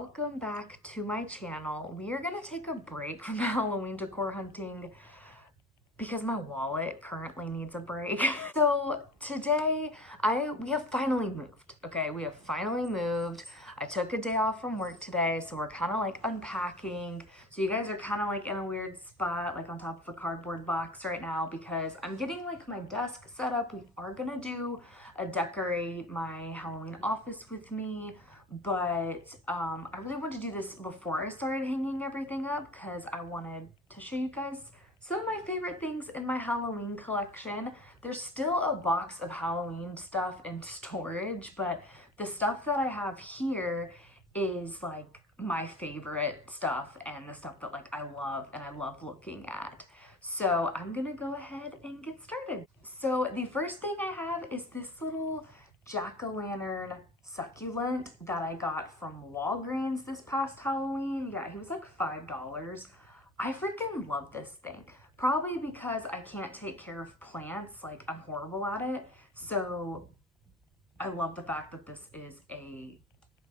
welcome back to my channel. We are gonna take a break from Halloween decor hunting because my wallet currently needs a break. So today we have finally moved. Okay, we have finally moved. I took a day off from work today, so we're kind of like unpacking. So you guys are kind of like in a weird spot, like on top of a cardboard box right now, because I'm getting like my desk set up. We are gonna do a decorate my Halloween office with me, but I really wanted to do this before I started hanging everything up because I wanted to show you guys some of my favorite things in my Halloween collection. There's still a box of Halloween stuff in storage, but the stuff that I have here is like my favorite stuff and the stuff that like I love and I love looking at. So I'm gonna go ahead and get started. So the first thing I have is this little jack-o'-lantern succulent that I got from Walgreens this past Halloween. Yeah, he was like $5. I freaking love this thing. Probably because I can't take care of plants, like I'm horrible at it. So I love the fact that this is a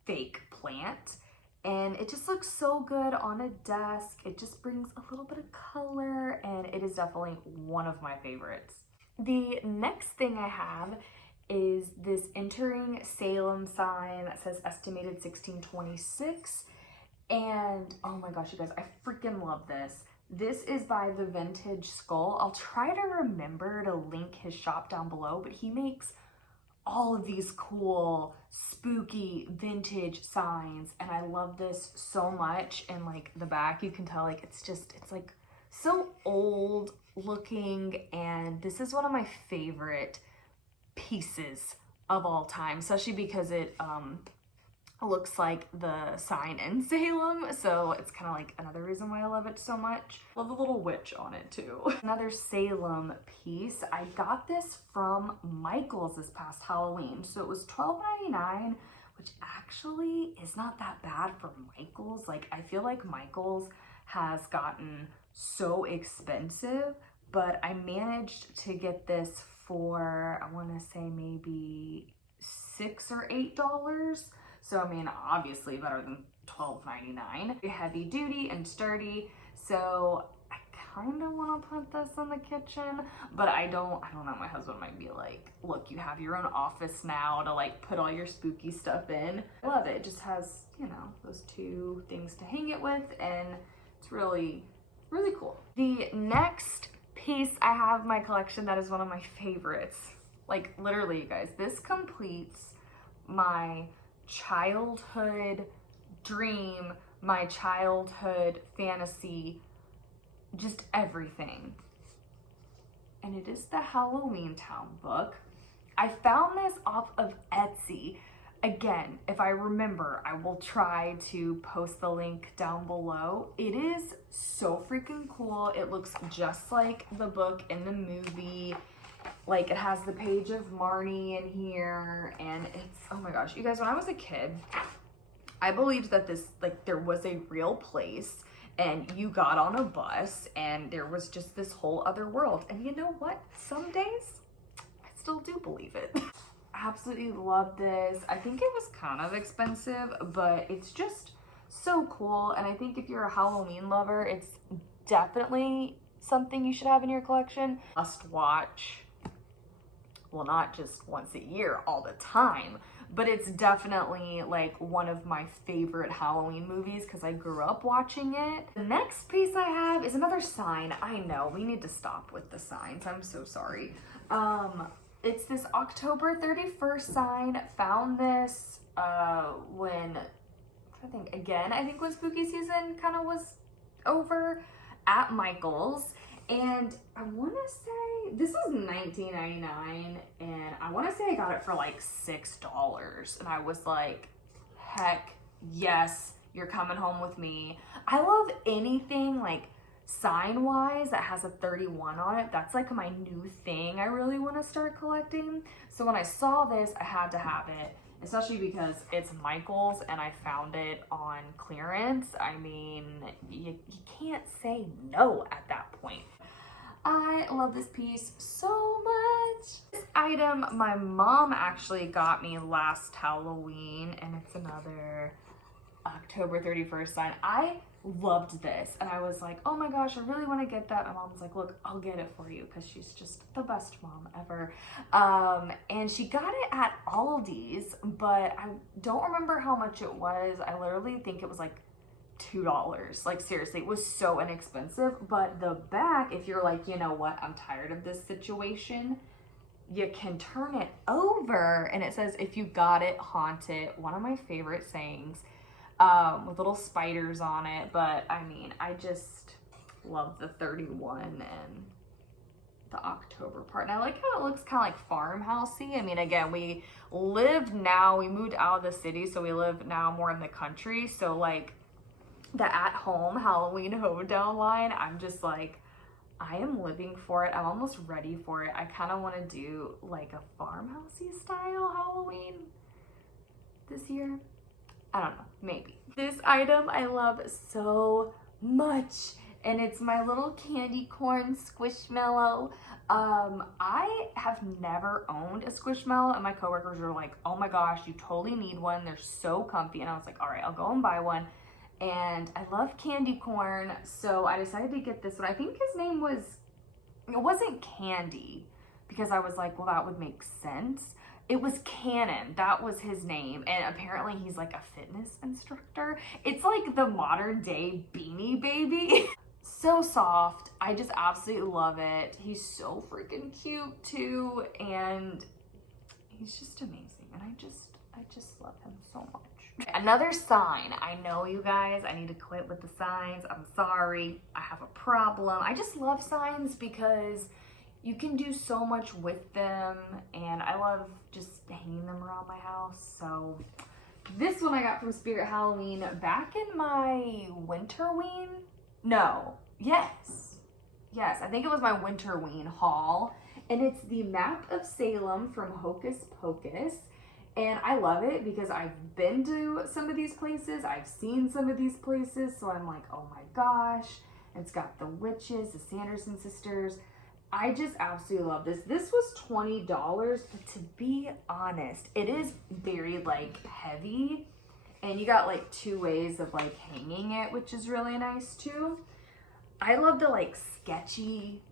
fake plant and it just looks so good on a desk. It just brings a little bit of color and it is definitely one of my favorites. The next thing I have is this entering Salem sign that says estimated 1626. And oh my gosh, you guys, I freaking love this. This is by the Vintage Skull. I'll try to remember to link his shop down below, but he makes all of these cool, spooky, vintage signs. And I love this so much. And like the back, you can tell like, it's like so old looking. And this is one of my favorite pieces of all time, especially because it looks like the sign in Salem, so it's kind of like another reason why I love it so much. Love the little witch on it too. Another Salem piece. I got this from Michael's this past Halloween, so it was $12.99, which actually is not that bad for Michael's. Like I feel like Michael's has gotten so expensive, but I managed to get this for, I want to say maybe $6 or $8. So, I mean, obviously better than $12.99. Heavy duty and sturdy. So I kind of want to put this in the kitchen, but I don't know. My husband might be like, look, you have your own office now to like put all your spooky stuff in. I love it. It just has, you know, those two things to hang it with, and it's really, really cool. The next piece I have in my collection that is one of my favorites. Like literally, you guys, this completes my childhood dream, my childhood fantasy, just everything. And it is the Halloween Town book. I found this off of Etsy. Again, if I remember, I will try to post the link down below. It is so freaking cool. It looks just like the book in the movie. Like it has the page of Marnie in here, and it's, oh my gosh, you guys, when I was a kid, I believed that this, like there was a real place and you got on a bus and there was just this whole other world. And you know what? Some days I still do believe it. Absolutely love this. I think it was kind of expensive, but it's just so cool. And I think if you're a Halloween lover, it's definitely something you should have in your collection. Must watch. Well, not just once a year, all the time, but it's definitely like one of my favorite Halloween movies because I grew up watching it. The next piece I have is another sign. I know, we need to stop with the signs. I'm so sorry. It's this October 31st sign. Found this when, I think when spooky season kind of was over at Michael's. And I want to say, this was $19.99, and I want to say I got it for like $6. And I was like, heck yes, you're coming home with me. I love anything like sign-wise that has a 31 on it. That's like my new thing I really want to start collecting. So when I saw this, I had to have it, especially because it's Michael's and I found it on clearance. I mean, you can't say no at that point. I love this piece so much. This item my mom actually got me last Halloween, and it's another October 31st sign. I loved this and I was like, oh my gosh, I really want to get that. My mom was like, look, I'll get it for you, because she's just the best mom ever. And she got it at Aldi's, but I don't remember how much it was. I literally think it was like $2. Like seriously, it was so inexpensive. But the back, if you're like, you know what, I'm tired of this situation, you can turn it over and it says, if you got it, haunt it. One of my favorite sayings, with little spiders on it. But I mean, I just love the 31 and the October part. And I like how it looks kind of like farmhousey. I mean, again, we moved out of the city, so we live now more in the country. So like the at-home Halloween hoedown line, I'm just like, I am living for it. I'm almost ready for it. I kind of want to do like a farmhousey style Halloween this year. I don't know, maybe. This item I love so much, and it's my little candy corn Squishmallow. I have never owned a Squishmallow, and my coworkers were like, oh my gosh, you totally need one. They're so comfy. And I was like, all right, I'll go and buy one. And I love candy corn, so I decided to get this one. I think his name was, it wasn't Candy, because I was like, well, that would make sense. It was Cannon, that was his name, and apparently he's like a fitness instructor. It's like the modern day Beanie Baby. So soft, I just absolutely love it. He's so freaking cute too, and he's just amazing, and I just love him so much. Another sign. I know, you guys, I need to quit with the signs. I'm sorry, I have a problem. I just love signs because you can do so much with them, and I love just hanging them around my house. So this one I got from Spirit Halloween back in my Winterween. Yes, I think it was my Winterween haul, and it's the map of Salem from Hocus Pocus. And I love it because I've been to some of these places, I've seen some of these places, so I'm like, oh my gosh. It's got the witches, the Sanderson sisters. I just absolutely love this. This was $20, but to be honest, it is very like heavy, and you got like 2 ways of like hanging it, which is really nice too. I love the like sketchy,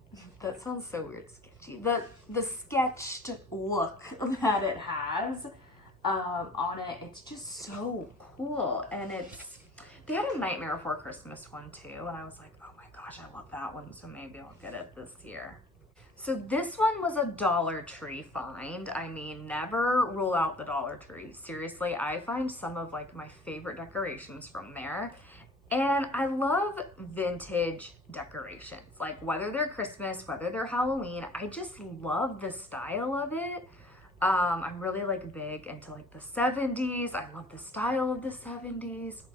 that sounds so weird, sketchy, the sketched look that it has on it. It's just so cool. And they had a Nightmare Before Christmas one too, and I was like, oh my gosh, I love that one, so maybe I'll get it this year. So this one was a Dollar Tree find. I mean, never rule out the Dollar Tree. Seriously, I find some of like my favorite decorations from there. And I love vintage decorations, like whether they're Christmas, whether they're Halloween, I just love the style of it. I'm really like big into like the 70s. I love the style of the 70s.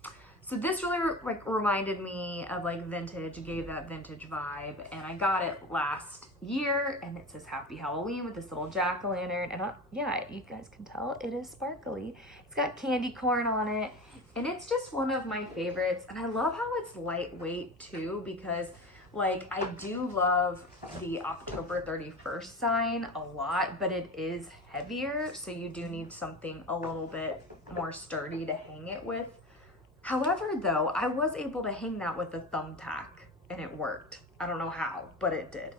So this really like reminded me of like vintage, gave that vintage vibe, and I got it last year, and it says Happy Halloween with this little jack-o'-lantern, and yeah, you guys can tell it is sparkly. It's got candy corn on it, and it's just one of my favorites. And I love how it's lightweight too, because like I do love the October 31st sign a lot, but it is heavier, so you do need something a little bit more sturdy to hang it with. However, though, I was able to hang that with a thumbtack, and it worked. I don't know how, but it did.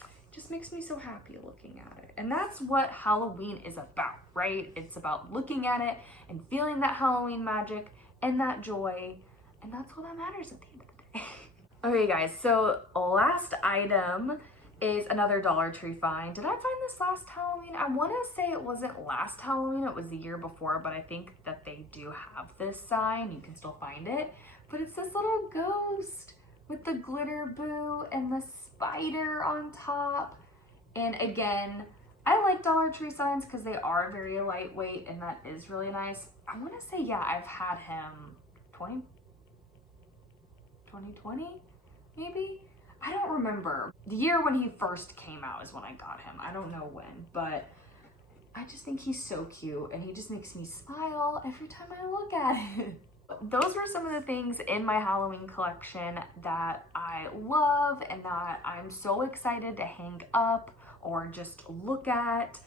It just makes me so happy looking at it. And that's what Halloween is about, right? It's about looking at it and feeling that Halloween magic and that joy, and that's all that matters at the end of the day. Okay, guys, so last item is another Dollar Tree find. Did I find this last Halloween? I want to say it wasn't last Halloween, it was the year before, but I think that they do have this sign. You can still find it. But it's this little ghost with the glitter boo and the spider on top. And again, I like Dollar Tree signs because they are very lightweight, and that is really nice. I want to say, yeah, I've had him 2020, maybe? I don't remember. The year when he first came out is when I got him. I don't know when, but I just think he's so cute, and he just makes me smile every time I look at it. Those were some of the things in my Halloween collection that I love and that I'm so excited to hang up or just look at.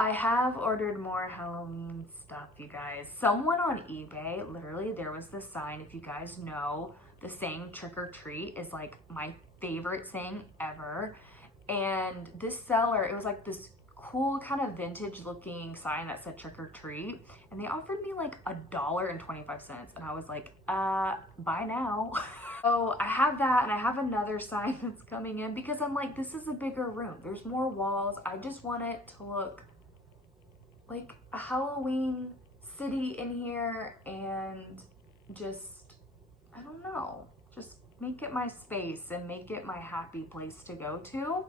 I have ordered more Halloween stuff, you guys. Someone on eBay, literally, there was this sign. If you guys know, the saying trick or treat is like my favorite saying ever. And this seller, it was like this cool kind of vintage looking sign that said trick or treat. And they offered me like $1.25. And I was like, buy now. So I have that, and I have another sign that's coming in because I'm like, this is a bigger room. There's more walls. I just want it to look like a Halloween city in here, and just, I don't know, just make it my space and make it my happy place to go to.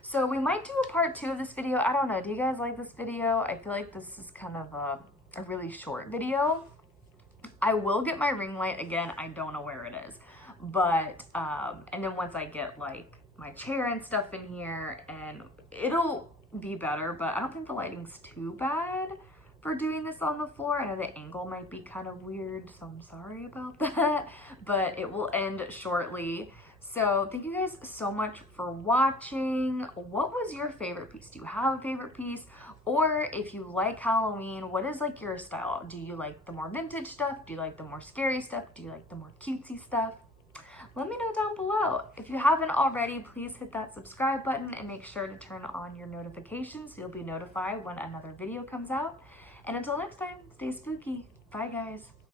So we might do a part 2 of this video. I don't know. Do you guys like this video? I feel like this is kind of a really short video. I will get my ring light again. I don't know where it is. But, and then once I get like my chair and stuff in here, and it'll be better, but I don't think the lighting's too bad for doing this on the floor. I know the angle might be kind of weird, so I'm sorry about that, but it will end shortly. So thank you guys so much for watching. What was your favorite piece? Do you have a favorite piece? Or if you like Halloween, what is like your style? Do you like the more vintage stuff? Do you like the more scary stuff? Do you like the more cutesy stuff? Let me know down below. If you haven't already, please hit that subscribe button and make sure to turn on your notifications so you'll be notified when another video comes out. And until next time, stay spooky. Bye guys.